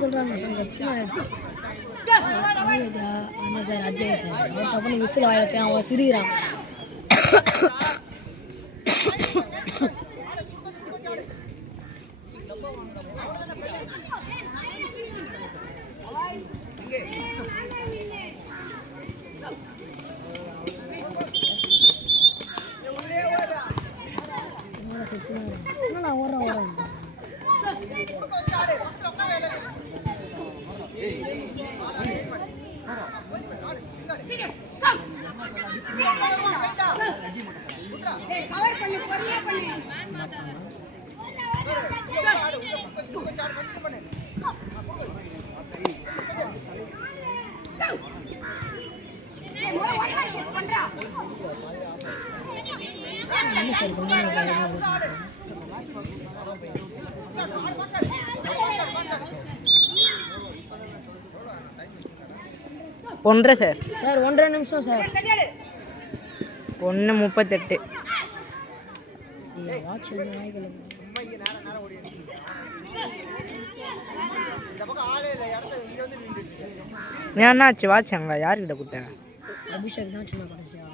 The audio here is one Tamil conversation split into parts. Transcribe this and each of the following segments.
சொல்றாங்க சார் சத்தியமா ஆயிடுச்சு அந்த சார் அஜய் சார் அவன் டப்புனு விசில் ஆயிடுச்சு அவன் சிரிக்கிறான் நான் ஓடுறேன் ஒன்றரை சார் சார் 1.5 நிமிஷம் சார் 1:38 என்னாச்சு வாட்ச் அங்கே யார்கிட்ட கொடுத்தேன் அபிஷேக் தான் சின்ன கடைசியா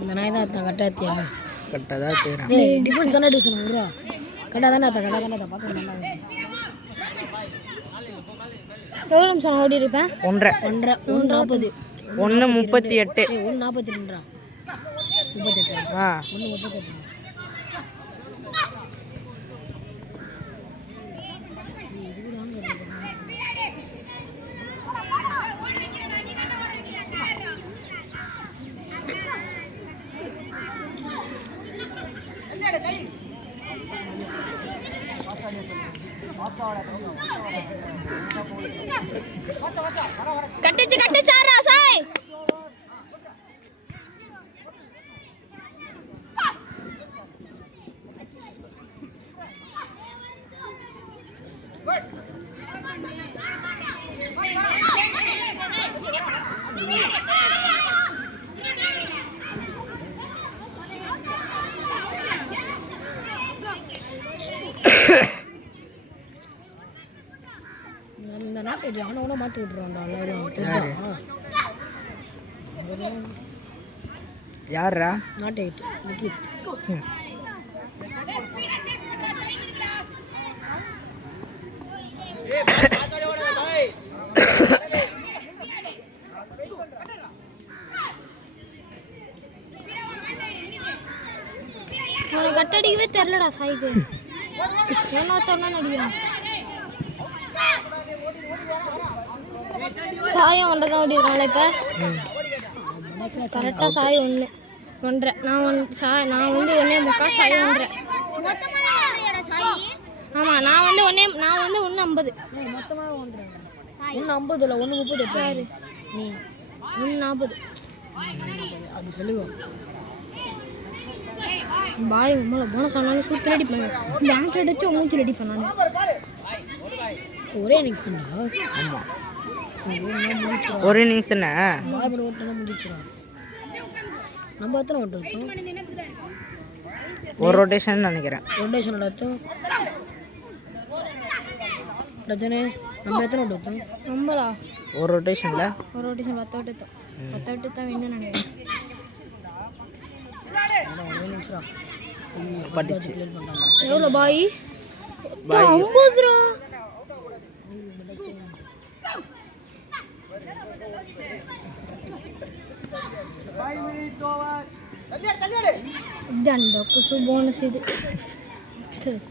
இந்த நாய் தான் அத்தான் கட்டாத்தியா கரெக்டாக தான் டிஃபென்ஸ் தானே டிவிஷன் விட்றா கரெக்டாக தானே அத்தா கரெக்டாக தானே பார்த்து நல்லா எவ்வளோ நிமிஷம் ஓடி இருப்பேன் 1:30 1:40 1:38 1:42 38 ஆ 1:38 கட்டிச்சாரா சாய் இந்த நாட்டை அவனை மாற்றி விட்டுருவான்டா எல்லாரும் யாரா நாட்டை கட்டடிக்கவே தெரிலடா சாய்க்கு ஏன்னா தொண்ணா நடிக்கிறான் சாயம் ஒன்றை தான் ஓடி இருக்காங்களே இப்போ கரெக்டாக சாயம் 1.5 நான் வந்து 1.25 சாயம் 1.5 ஆமாம் நான் வந்து 1.50 மொத்தமாக 1.50 இல்லை 1.30 பாரு நீ 1.40 அப்படி சொல்லுவோம் பாய் உங்களை போன சொன்னாலும் சூப்பர் ரெடி பண்ணேன் பேங்க் அடிச்சு மூச்சு ரெடி பண்ணானு ஒரே இன்னிங்ஸ் தானே ஆமாம் ஒரு இன்னிங்ஸ் தானே பாய் ஓட்டலாம் முடிச்சிடும் நம்ம எத்தனை ஓட்டு வைத்தோம் ஒரு ரொட்டேஷன் நினைக்கிறேன் ரொட்டேஷன் எடுத்தோம் ரஜனே நம்ம எத்தனை ஓட்டு வைத்தோம் நம்மளா ஒரு ரொட்டேஷனில் 10 ஓட்டு தான் வேணும்னு நினைக்கிறேன் படிச்சு எவ்வளோ பாய் 50 ரூபா தண்டா குசு போனஸ் இது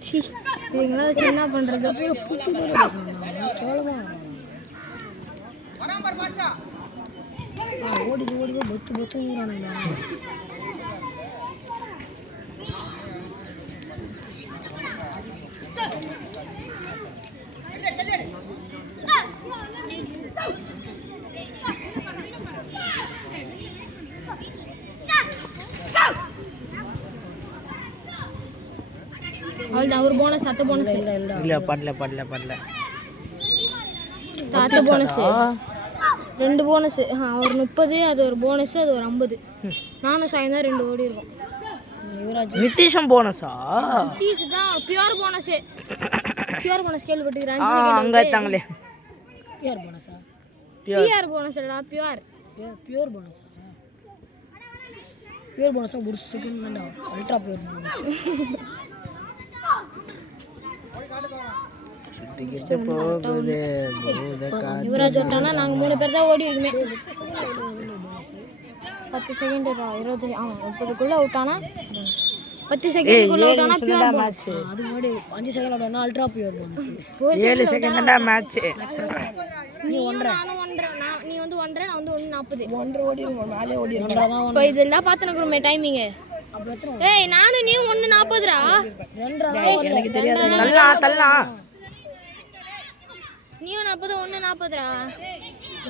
சி இவங்களாம் வச்சு என்ன பண்ணுறது புத்தி ஓடி பொத்து பொத்துங்கிறானுங்க. அவ்வளோதான் ஒரு போனஸ் அத்தை போனஸ் இல்லை படல அத்தை போனஸ் 2 போனஸ் ஒரு 30 அது ஒரு போனஸ் அது ஒரு 50 நானும் சாயம் தான் 2 ஓடி இருக்கும். நிதிஷும் போனஸா? நிதிஷ் தான் பியூர் போனஸ் கேள்விப்பட்டுக்கிறேன். அங்கே எடுத்தாங்களே பியூர் போனஸா? பியூர் போனஸ் இல்லடா பியூர் போனஸா? பியூர் போனஸா ஒரு செகண்ட் தான்டா. Ultra pure bonus. யுவராஜ் விட்டானா நாங்கள் 3 பேர் தான் ஓடி இருக்குமே. 10 செகண்ட் 20 30க்குள்ள விட்டானா 10 செகண்டுக்குள்ள விட்டானா பியூர் போனஸ். அது முன்னாடி 5 செகண்ட் விட்டானா அல்ட்ரா பியூர் போனஸ். 7 செகண்ட் தான் மேட்ச். நீ 1.5 நீ வந்து 1.5 நான் வந்து 1.40 1.5 ஓடி மேலே ஓடி 1.5 தான். இப்போ இதெல்லாம் பார்த்துனுக்குறோமே டைமிங். ஏய் நானும் நீ 1.40டா. 2.5 எனக்கு தெரியாது. தள்ளலாம் நீயும் 40 1.40டா.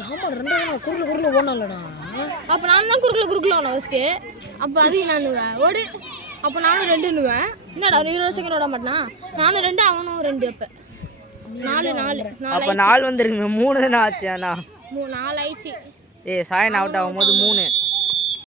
ஆமா 2 குறுக்குல ஓடனலடா. அப்போ நான் தான் குறுக்குல ஓட ஃபஸ்ட்டு. அப்போ அதையும் நான் ஓடு. அப்போ நானும் 2ன்னுவேன். என்னடா 20 செகண்ட் ஓட மாட்டேனா? நானும் 2 அவனும் 2. அப்போ 4 அப்போ 4 வந்துருக்குமே 3 தானே ஆச்சு. ஆனால் 4 ஆயிடுச்சு. சாயன் அவுட் ஆகும்போது 3